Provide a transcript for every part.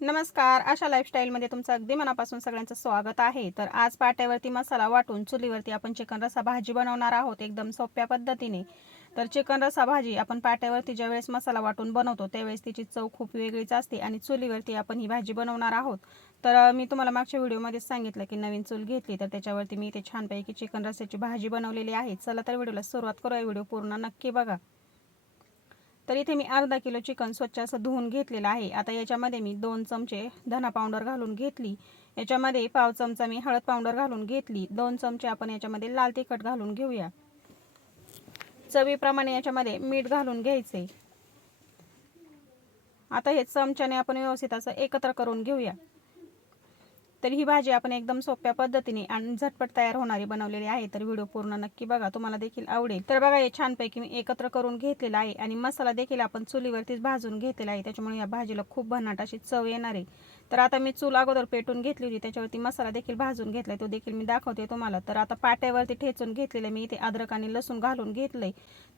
नमस्कार अशा लाईफस्टाईलमध्ये तुमचं अगदी मनापासून सगळ्यांचं स्वागत आहे. तर आज पाट्यावरती मसाला वाटून चुलीवरती आपण चिकन रसा भाजी बनवणार आहोत एकदम सोप्या पद्धतीने. तर चिकन रसा भाजी आपण पाट्यावरती ज्यावेळेस मसाला वाटून बनवतो त्यावेळेस तिची चव खूप वेगळीच असते आणि चुलीवरती आपण ही भाजी बनवणार आहोत. तर मी तुम्हाला मागच्या व्हिडिओमध्येच सांगितलं की नवीन चूल घेतली तर त्याच्यावरती मी इथे छानपैकी चिकन रस्याची भाजी बनवलेली आहे. चला तर व्हिडिओला सुरुवात करूया. व्हिडिओ पूर्ण नक्की बघा. तर इथे मी अर्धा किलो चिकन स्वच्छ असं धुवून घेतलेलं आहे. आता याच्यामध्ये मी दोन चमचे धना पावडर घालून घेतली. याच्यामध्ये पाव चमचा मी हळद पावडर घालून घेतली. दोन चमचे आपण याच्यामध्ये लाल तिखट घालून घेऊया. चवीप्रमाणे याच्यामध्ये मीठ घालून घ्यायचे. आता हे चमच्याने आपण व्यवस्थित असं एकत्र करून घेऊया. तर ही भाजी आपण एकदम सोप्या पद्धतीने आणि झटपट तयार होणारी बनवलेली आहे. तर व्हिडिओ पूर्ण नक्की बघा तुम्हाला देखील आवडेल. तर बघा हे छानपैकी मी एकत्र करून घेतलेला आहे आणि मसाला देखील आपण चुलीवरतीच भाजून घेतलेला आहे. त्याच्यामुळे या भाजीला खूप भन्नाट अशी चव येणार आहे. तर आता मी चूल अगोदर पेटून घेतली होती. त्याच्यावरती मसाला देखील भाजून घेतलाय. तो देखील मी दाखवते तुम्हाला. तर आता पाट्यावरती ठेचून घेतलेलं मी इथे अद्रक आणि लसूण घालून घेतलंय.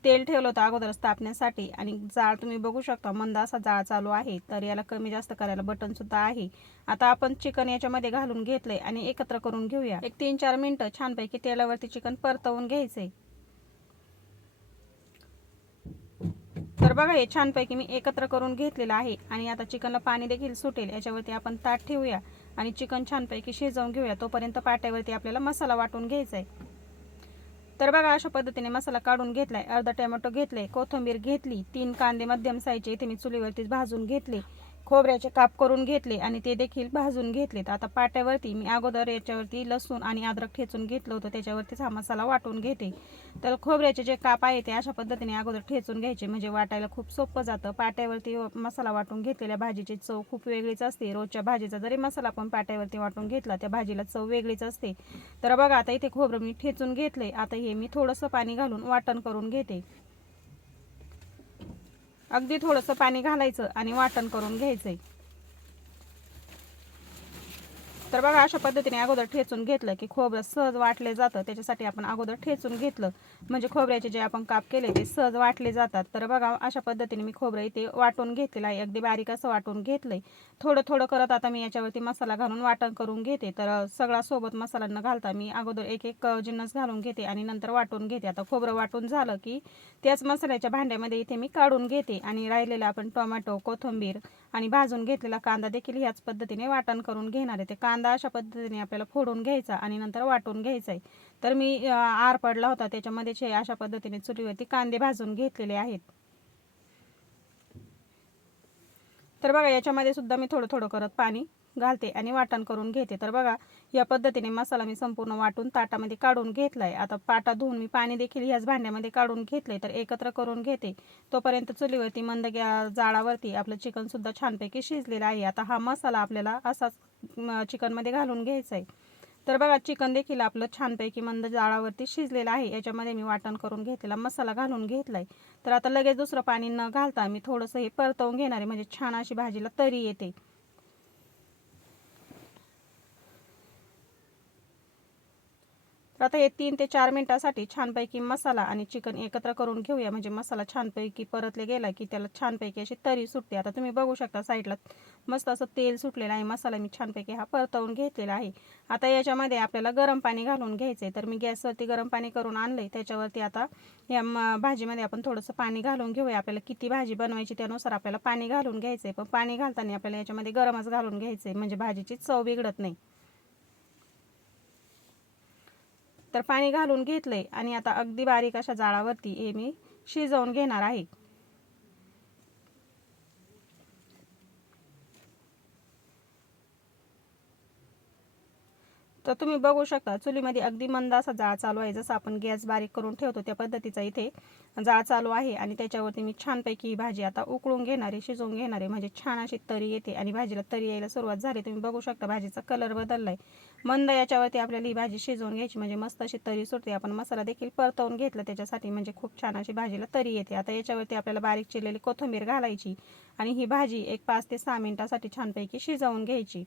तेल ठेवलं होतं अगोदर तापण्यासाठी. आणि जाळ तुम्ही बघू शकता मंद असा जाळ चालू आहे. तर याला कमी जास्त करायला बटन सुद्धा आहे. आता आपण चिकन याच्यामध्ये घालून घेतलंय आणि एकत्र करून घेऊया. एक तीन चार मिनिटं छानपैकी तेलावरती चिकन परतवून घ्यायचंय. बघा हे छानपैकी मी एकत्र करून घेतलेलं आहे. आणि आता चिकनला पाणी देखील सुटेल. याच्यावरती आपण ताट ठेवूया आणि चिकन छानपैकी शिजवून घेऊया. तोपर्यंत पाट्यावरती आपल्याला मसाला वाटून घ्यायचा आहे तर बघा अशा पद्धतीने मसाला काढून घेतलाय. अर्धा टोमॅटो घेतलाय. कोथिंबीर घेतली. तीन कांदे मध्यम साईजचे इथे मी चुलीवरतीच भाजून घेतले. खोबऱ्याचे काप करून घेतले आणि ते देखील भाजून घेतलेत. आता पाट्यावरती मी अगोदर याच्यावरती लसूण आणि अद्रक ठेचून घेतलं होतं त्याच्यावरतीच हा मसाला वाटून घेते. तर खोबऱ्याचे जे काप आहे ते अशा पद्धतीने अगोदर ठेचून घ्यायचे म्हणजे वाटायला खूप सोपं जातं. पाट्यावरती मसाला वाटून घेतलेल्या भाजीची चव खूप वेगळीच असते. रोजच्या भाजीचा जरी मसाला आपण पाट्यावरती वाटून घेतला त्या भाजीला चव वेगळीच असते. तर बघा आता इथे खोबरं मी ठेचून घेतले आता हे मी थोडंसं पाणी घालून वाटण करून घेते. अगदी थोडंसं पाणी घालायचं आणि वाटण करून घ्यायचंय. तर बघा अशा पद्धतीने अगोदर ठेचून घेतलं की खोबरं सहज वाटले जातं. त्याच्यासाठी आपण अगोदर ठेचून घेतलं. म्हणजे खोबऱ्याचे जे आपण काप केले ते सहज वाटले जातात. तर बघा अशा पद्धतीने मी खोबरं इथे वाटून घेतलेलं आहे. अगदी बारीक असं वाटून घेतलंय. थोडं थोडं करत आता मी याच्यावरती मसाला घालून वाटण करून घेते. तर सगळा सोबत मसाला न घालता मी अगोदर एक एक जिन्नस घालून घेते आणि नंतर वाटून घेते. आता खोबरं वाटून झालं की त्याच मसाल्याच्या भांड्यामध्ये इथे मी काढून घेते आणि राहिलेलं आपण टोमॅटो कोथिंबीर आणि भाजून घेतलेला कांदा देखील ह्याच पद्धतीने वाटण करून घेणार आहे. ते कांदा अशा पद्धतीने आपल्याला फोडून घ्यायचा आणि नंतर वाटून घ्यायचा आहे. तर मी आर पडला होता त्याच्यामध्ये हे अशा पद्धतीने चुलीवरती कांदे भाजून घेतलेले आहेत. तर बघा याच्यामध्ये सुद्धा मी थोडं थोडं करत पाणी. घालते आणि वाटण करून घेते. तर बघा या पद्धतीने मसाला मी संपूर्ण वाटून ताटामध्ये काढून घेतलाय. आता पाटा धुवून मी पाणी देखील ह्याच भांड्यामध्ये काढून घेतले तर एकत्र करून घेते. तोपर्यंत चुलीवरती मंद जाळावरती आपलं चिकन सुद्धा छानपैकी शिजलेलं आहे. आता हा मसाला आपल्याला असाच चिकनमध्ये घालून घ्यायचा आहे तर बघा चिकन देखील आपलं छानपैकी मंद जाळावरती शिजलेलं आहे. याच्यामध्ये मी वाटण करून घेतलेला मसाला घालून घेतलाय. तर आता लगेच दुसरं पाणी न घालता मी थोडंसं हे परतवून घेणार आहे. म्हणजे छान अशी भाजीला तरी येते. तर आता हे तीन ते चार मिनिटासाठी छानपैकी मसाला आणि चिकन एकत्र करून घेऊया. म्हणजे मसाला छानपैकी परतले गेला की त्याला छानपैकी अशी तरी सुटते. आता तुम्ही बघू शकता साईडला मस्त असं तेल सुटलेलं आहे. मसाला मी छानपैकी हा परतवून घेतलेला आहे. आता याच्यामध्ये आपल्याला गरम पाणी घालून घ्यायचं आहे तर मी गॅसवरती गरम पाणी करून आणलंय. त्याच्यावरती आता या म- भाजीमध्ये आपण थोडंसं पाणी घालून घेऊया. आपल्याला किती भाजी बनवायची त्यानुसार आपल्याला पाणी घालून घ्यायचं आहे पण पाणी घालताना आपल्याला याच्यामध्ये गरमच घालून घ्यायचं आहे म्हणजे भाजीची चव बिघडत नाही. तर पाणी घालून घेतलंय आणि आता अगदी बारीक अशा जाळावरती हे मी शिजवून घेणार आहे. तर तुम्ही बघू शकता चुलीमध्ये अगदी मंद असा जाळ चालू आहे. जसं आपण गॅस बारीक करून ठेवतो त्या पद्धतीचा इथे जाळ चालू आहे आणि त्याच्यावरती मी छानपैकी ही भाजी आता उकळून घेणार आहे शिजवून घेणार. आहे म्हणजे छान अशी तरी येते आणि भाजीला तरी यायला सुरुवात झाली. तुम्ही बघू शकता भाजीचा कलर बदललाय. मंद याच्यावरती आपल्याला ही भाजी शिजवून घ्यायची. म्हणजे मस्त अशी तरी सुटते. आपण मसाला देखील परतवून घेतला त्याच्यासाठी म्हणजे खूप छान अशी भाजीला तरी येते. आता याच्यावरती आपल्याला बारीक चिरलेली कोथिंबीर घालायची आणि ही भाजी एक पाच ते सहा मिनिटासाठी छानपैकी शिजवून घ्यायची.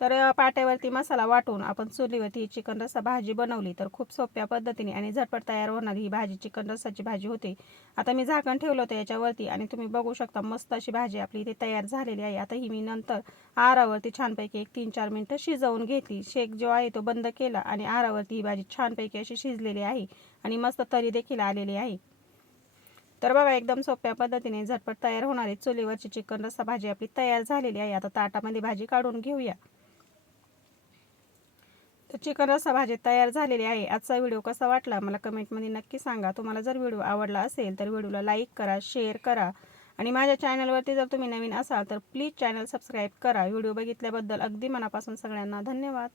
तर पाट्यावरती मसाला वाटून आपण चुलीवरती ही चिकन रस्सा भाजी बनवली तर खूप सोप्या पद्धतीने आणि झटपट तयार होणारी ही भाजी चिकन रस्साची भाजी होती. आता मी झाकण ठेवलं होतं याच्यावरती आणि तुम्ही बघू शकता मस्त अशी भाजी आपली इथे तयार झालेली आहे. आता ही मी नंतर आरावरती छानपैकी एक तीन चार मिनटं शिजवून घेतली. शेक जो आहे तो बंद केला आणि आरावरती ही भाजी छानपैकी अशी शिजलेली आहे आणि मस्त तरी देखील आलेली आहे. तर बघा एकदम सोप्या पद्धतीने झटपट तयार होणारी चुलीवरची चिकन रस्सा भाजी आपली तयार झालेली आहे. आता ताटामध्ये भाजी काढून घेऊया. तर चिकन रस्सा भाजी तयार झालेली आहे. आजचा व्हिडिओ कसा वाटला मला कमेंटमध्ये नक्की सांगा. तुम्हाला जर व्हिडिओ आवडला असेल तर व्हिडिओला लाईक करा शेअर करा आणि माझ्या चॅनलवरती जर तुम्ही नवीन असाल तर प्लीज चॅनल सबस्क्राईब करा. व्हिडिओ बघितल्याबद्दल अगदी मनापासून सगळ्यांना धन्यवाद.